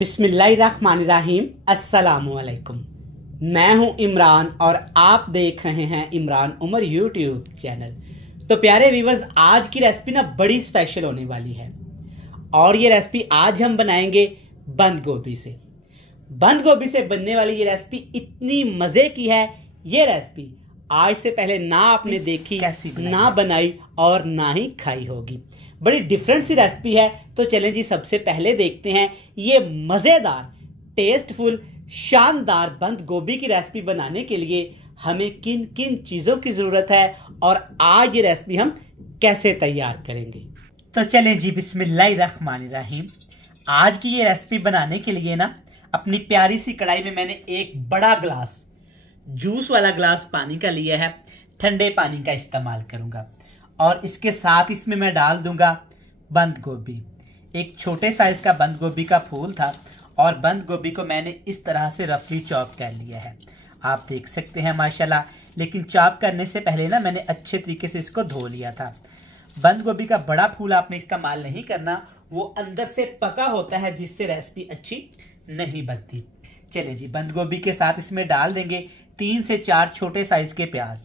बिस्मिल्लाहिर्रहमानिर्रहीम। अस्सलामुअलैकुम। मैं हूं इमरान और आप देख रहे हैं इमरान उमर यूट्यूब चैनल। तो प्यारे व्यूवर्स, आज की रेसिपी ना बड़ी स्पेशल होने वाली है और ये रेसिपी आज हम बनाएंगे बंद गोभी से। बंद गोभी से बनने वाली ये रेसिपी इतनी मजे की है। ये रेसिपी आज से पहले ना आपने देखी, ना बनाई और ना ही खाई होगी। बड़ी डिफरेंट सी रेसिपी है। तो चलें जी, सबसे पहले देखते हैं ये मजेदार, टेस्टफुल, शानदार बंद गोभी की रेसिपी बनाने के लिए हमें किन किन चीजों की जरूरत है और आज ये रेसिपी हम कैसे तैयार करेंगे। तो चलें जी, बिस्मिल्लाहिर्रहमानिर्रहीम। आज की ये रेसिपी बनाने के लिए ना अपनी प्यारी सी कढ़ाई में मैंने एक बड़ा ग्लास, जूस वाला ग्लास पानी का लिया है। ठंडे पानी का इस्तेमाल करूंगा और इसके साथ इसमें मैं डाल दूंगा बंद गोभी। एक छोटे साइज का बंद गोभी का फूल था और बंद गोभी को मैंने इस तरह से रफली चॉप कर लिया है। आप देख सकते हैं माशाल्लाह। लेकिन चॉप करने से पहले ना मैंने अच्छे तरीके से इसको धो लिया था। बंद गोभी का बड़ा फूल आपने इस्तेमाल नहीं करना, वो अंदर से पका होता है जिससे रेसिपी अच्छी नहीं बनती। चलिए जी, बंद गोभी के साथ इसमें डाल देंगे 3 से 4 छोटे साइज के प्याज।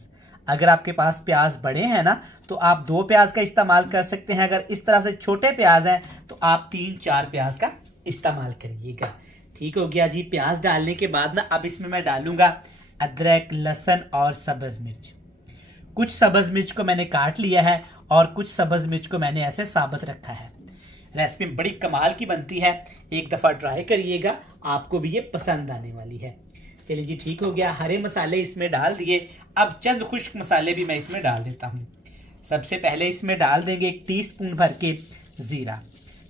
अगर आपके पास प्याज बड़े हैं ना तो आप 2 प्याज का इस्तेमाल कर सकते हैं। अगर इस तरह से छोटे प्याज हैं तो आप 3-4 प्याज का इस्तेमाल करिएगा। ठीक हो गया जी। प्याज डालने के बाद ना अब इसमें मैं डालूंगा अदरक, लहसुन और सब्ज मिर्च। कुछ सब्ज मिर्च को मैंने काट लिया है और कुछ सब्ज मिर्च को मैंने ऐसे साबुत रखा है। रेसिपी बड़ी कमाल की बनती है, एक दफा ट्राई करिएगा, आपको भी ये पसंद आने वाली है। चलिए जी, ठीक हो गया। हरे मसाले इसमें डाल दिए। अब चंद खुश्क मसाले भी मैं इसमें डाल देता हूँ। सबसे पहले इसमें डाल देंगे 1 टीस्पून भर के जीरा।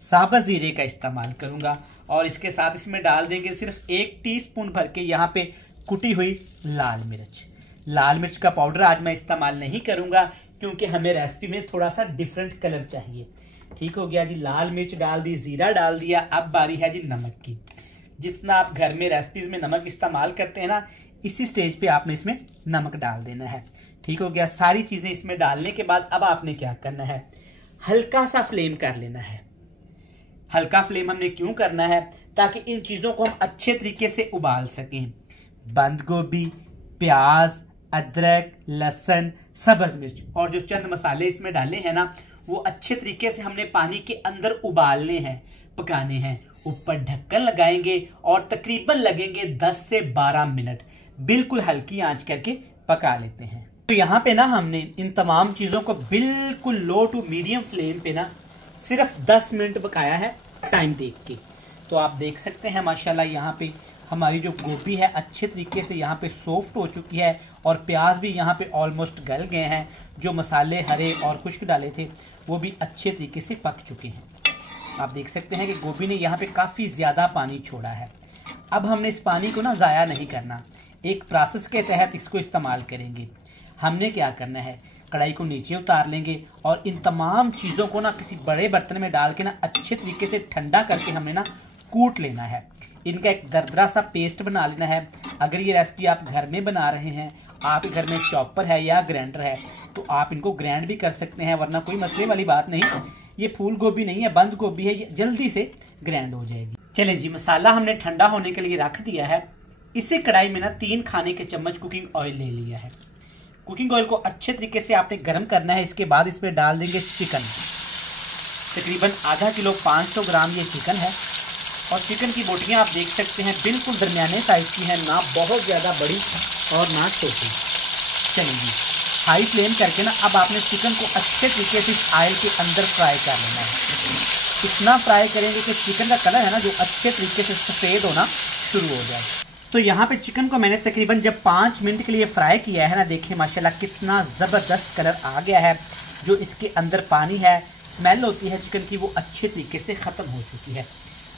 साबुत जीरे का इस्तेमाल करूंगा और इसके साथ इसमें डाल देंगे सिर्फ 1 टीस्पून भर के यहाँ पे कुटी हुई लाल मिर्च। लाल मिर्च का पाउडर आज मैं इस्तेमाल नहीं करूंगा क्योंकि हमें रेसिपी में थोड़ा सा डिफरेंट कलर चाहिए। ठीक हो गया जी। लाल मिर्च डाल दी, जीरा डाल दिया। अब बारी है जी नमक की। जितना आप घर में रेसिपीज में नमक इस्तेमाल करते हैं ना, इसी स्टेज पे आपने इसमें नमक डाल देना है। ठीक हो गया। सारी चीजें इसमें डालने के बाद अब आपने क्या करना है, हल्का सा फ्लेम कर लेना है। हल्का फ्लेम हमने क्यों करना है, ताकि इन चीजों को हम अच्छे तरीके से उबाल सकें। बंद गोभी, प्याज, अदरक, लहसुन, सब्ज मिर्च और जो चंद मसाले इसमें डाले हैं ना, वो अच्छे तरीके से हमने पानी के अंदर उबालने हैं, पकाने हैं। ऊपर ढक्कन लगाएंगे और तकरीबन लगेंगे 10 से 12 मिनट। बिल्कुल हल्की आंच करके पका लेते हैं। तो यहाँ पे ना हमने इन तमाम चीजों को बिल्कुल लो टू मीडियम फ्लेम पे ना सिर्फ 10 मिनट पकाया है, टाइम देख के। तो आप देख सकते हैं माशाल्लाह यहाँ पे हमारी जो गोभी है अच्छे तरीके से यहाँ पे सॉफ्ट हो चुकी है और प्याज भी यहाँ पे ऑलमोस्ट गल गए हैं। जो मसाले हरे और खुश्क डाले थे वो भी अच्छे तरीके से पक चुके हैं। आप देख सकते हैं कि गोभी ने यहाँ पे काफ़ी ज़्यादा पानी छोड़ा है। अब हमने इस पानी को ना ज़ाया नहीं करना, एक प्रोसेस के तहत इसको इस्तेमाल करेंगे। हमने क्या करना है, कढ़ाई को नीचे उतार लेंगे और इन तमाम चीज़ों को ना किसी बड़े बर्तन में डाल के ना अच्छे तरीके से ठंडा करके हमें ना कूट लेना है। इनका एक दरदरा सा पेस्ट बना लेना है। अगर ये रेसिपी आप घर में बना रहे हैं, आपके घर में चॉपर है या ग्राइंडर है, तो आप इनको ग्राइंड भी कर सकते हैं, वरना कोई मसले वाली बात नहीं। ये फूल गोभी नहीं है, बंद गोभी है, ये जल्दी से ग्राइंड हो जाएगी। चलें जी, मसाला हमने ठंडा होने के लिए रख दिया है। इसे कढ़ाई में ना 3 खाने के चम्मच कुकिंग ऑयल ले लिया है। कुकिंग ऑयल को अच्छे तरीके से आपने गर्म करना है। इसके बाद इसमें डाल देंगे चिकन। तकरीबन आधा किलो 500 ग्राम ये चिकन है और चिकन की बोटियां आप देख सकते हैं बिल्कुल दरमियाने साइज की है, ना बहुत ज़्यादा बड़ी और ना छोटी। चलेंगी हाई फ्लेम करके ना अब आपने चिकन को अच्छे तरीके से ऑयल के अंदर फ्राई कर लेना है। इतना फ्राई करेंगे कि चिकन का कलर है ना जो अच्छे तरीके से सफ़ेद होना शुरू हो जाए। तो यहाँ पे चिकन को मैंने तकरीबन जब 5 मिनट के लिए फ्राई किया है ना, देखिए माशाल्लाह कितना ज़बरदस्त कलर आ गया है। जो इसके अंदर पानी है, स्मेल होती है चिकन की, वो अच्छे तरीके से ख़त्म हो चुकी है।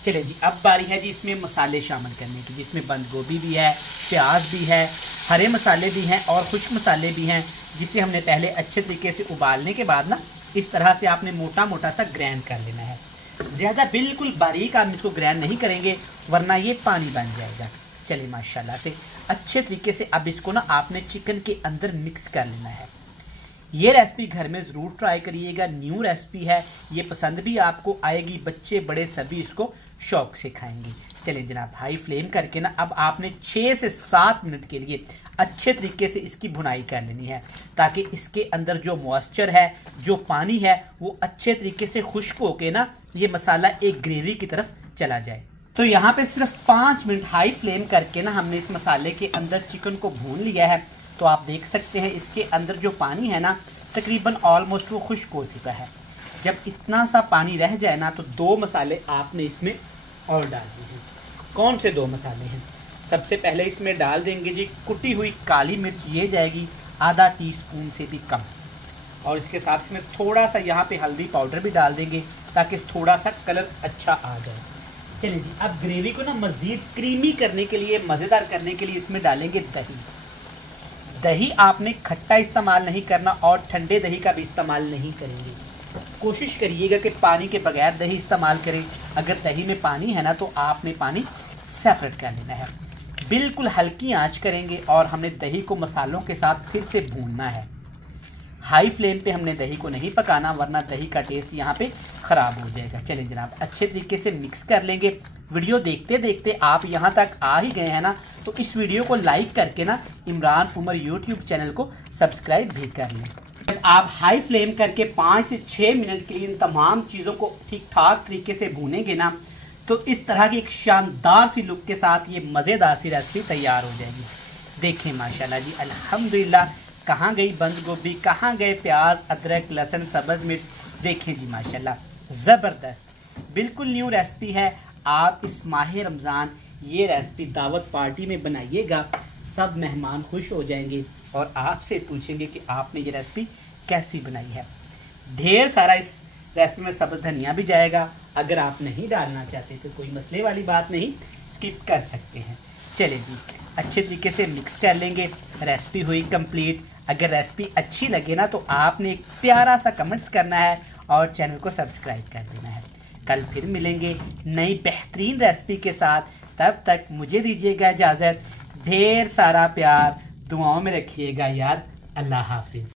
चलिए जी, अब बारी है जी इसमें मसाले शामिल करने की, जिसमें बंद गोभी भी है, प्याज भी है, हरे मसाले भी हैं और खुश्क मसाले भी हैं, जिसे हमने पहले अच्छे तरीके से उबालने के बाद ना इस तरह से आपने मोटा मोटा सा ग्राइंड कर लेना है। ज़्यादा बिल्कुल बारीक आप इसको ग्राइंड नहीं करेंगे, वरना ये पानी बन जाएगा। चलिए माशाल्लाह से अच्छे तरीके से अब इसको ना आपने चिकन के अंदर मिक्स कर लेना है। ये रेसिपी घर में ज़रूर ट्राई करिएगा, न्यू रेसिपी है, ये पसंद भी आपको आएगी। बच्चे बड़े सभी इसको शौक से खाएंगे। चलिए जनाब, हाई फ्लेम करके ना अब आपने 6 से 7 मिनट के लिए अच्छे तरीके से इसकी भुनाई कर लेनी है, ताकि इसके अंदर जो मॉइस्चर है, जो पानी है, वो अच्छे तरीके से खुश्क होके ना ये मसाला एक ग्रेवी की तरफ चला जाए। तो यहाँ पे सिर्फ 5 मिनट हाई फ्लेम करके ना हमने इस मसाले के अंदर चिकन को भून लिया है। तो आप देख सकते हैं इसके अंदर जो पानी है ना, तकरीबन ऑलमोस्ट वो खुश्क हो चुका है। जब इतना सा पानी रह जाए ना, तो 2 मसाले आपने इसमें और डालने हैं। कौन से 2 मसाले हैं? सबसे पहले इसमें डाल देंगे जी कुटी हुई काली मिर्च, ये जाएगी आधा टीस्पून से भी कम, और इसके साथ इसमें थोड़ा सा यहाँ पे हल्दी पाउडर भी डाल देंगे ताकि थोड़ा सा कलर अच्छा आ जाए। चलिए जी, अब ग्रेवी को ना मज़ीद क्रीमी करने के लिए, मज़ेदार करने के लिए इसमें डालेंगे दही। दही आपने खट्टा इस्तेमाल नहीं करना और ठंडे दही का भी इस्तेमाल नहीं करेंगे। कोशिश करिएगा कि पानी के बगैर दही इस्तेमाल करें। अगर दही में पानी है ना, तो आपने पानी सेपरेट कर लेना है। बिल्कुल हल्की आंच करेंगे और हमने दही को मसालों के साथ फिर से भूनना है। हाई फ्लेम पे हमने दही को नहीं पकाना, वरना दही का टेस्ट यहाँ पे ख़राब हो जाएगा। चलिए जनाब, अच्छे तरीके से मिक्स कर लेंगे। वीडियो देखते देखते आप यहाँ तक आ ही गए हैं ना, तो इस वीडियो को लाइक करके ना इमरान उमर यूट्यूब चैनल को सब्सक्राइब भी कर लें। जब आप हाई फ्लेम करके 5 से 6 मिनट के लिए इन तमाम चीज़ों को ठीक ठाक तरीके से भूनेंगे ना, तो इस तरह की एक शानदार सी लुक के साथ ये मज़ेदार सी रेसिपी तैयार हो जाएगी। देखें माशाल्लाह जी, अल्हम्दुलिल्लाह। कहाँ गई बंद गोभी, कहाँ गए प्याज, अदरक, लहसुन, सब्ज़ मिर्च। देखें जी माशाल्लाह, ज़बरदस्त, बिल्कुल न्यू रेसिपी है। आप इस माह रमज़ान ये रेसिपी दावत पार्टी में बनाइएगा, सब मेहमान खुश हो जाएंगे और आपसे पूछेंगे कि आपने ये रेसिपी कैसी बनाई है। ढेर सारा इस रेसिपी में सब्ज़ धनिया भी जाएगा। अगर आप नहीं डालना चाहते तो कोई मसले वाली बात नहीं, स्किप कर सकते हैं। चलिए जी, अच्छे तरीके से मिक्स कर लेंगे। रेसिपी हुई कंप्लीट। अगर रेसिपी अच्छी लगे ना, तो आपने एक प्यारा सा कमेंट्स करना है और चैनल को सब्सक्राइब कर देना है। कल फिर मिलेंगे नई बेहतरीन रेसिपी के साथ। तब तक मुझे दीजिएगा इजाज़त। ढेर सारा प्यार दुआओं में रखिएगा यार। अल्लाह हाफिज़।